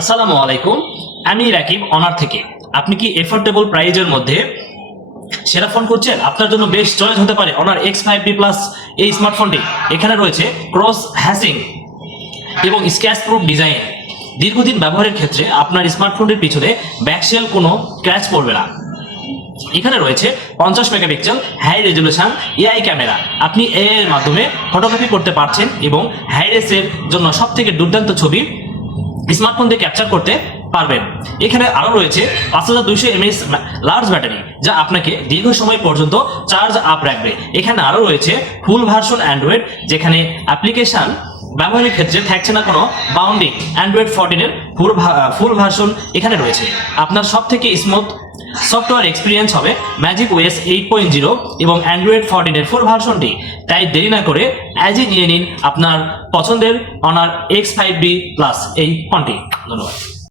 আসসালামু আলাইকুম, আমি রাকিব অনার থেকে। আপনি কি এফোর্ডেবল প্রাইজের মধ্যে সেরা ফোন খুঁজছেন? আপনার জন্য বেশ চয়েস হতে পারে অনার X5B প্লাস এই স্মার্টফোনটি। এখানে রয়েছে ক্রস হ্যাসিং এবং স্ক্র্যাচ প্রুফ ডিজাইন। দীর্ঘদিন ব্যবহারের ক্ষেত্রে আপনার স্মার্টফোনটির পিছনে ব্যাকশেল কোনো ক্র্যাচ পড়বে না। এখানে রয়েছে 50 megapixel high resolution AI camera. আপনি এআই এর মাধ্যমে ফটোগ্রাফি করতে পারছেন এবং হাই রেসের জন্য সবথেকে দুর্দান্ত ছবি স্মার্টফোন দিয়ে ক্যাপচার করতে পারবেন। এখানে আরও রয়েছে 5200 mAh লার্জ ব্যাটারি, যা আপনাকে দীর্ঘ সময় পর্যন্ত চার্জ আপ রাখবে। এখানে আরও রয়েছে ফুল ভার্সন অ্যান্ড্রয়েড, যেখানে অ্যাপ্লিকেশন ব্যবহারের ক্ষেত্রে থাকছে না কোনো বাউন্ডিং। অ্যান্ড্রয়েড 14 এর ফুল ভার্সন এখানে রয়েছে। আপনার সব থেকে স্মুথ সফটওয়্যার এক্সপিরিয়েন্স হবে ম্যাজিক ওএস 8.0 এবং অ্যান্ড্রয়েড 14 এর ফুল ভার্সনটি। তাই দেরি না করে আজই নিয়ে নিন আপনার পছন্দের অনার X5B প্লাস এই ফোনটি। ধন্যবাদ।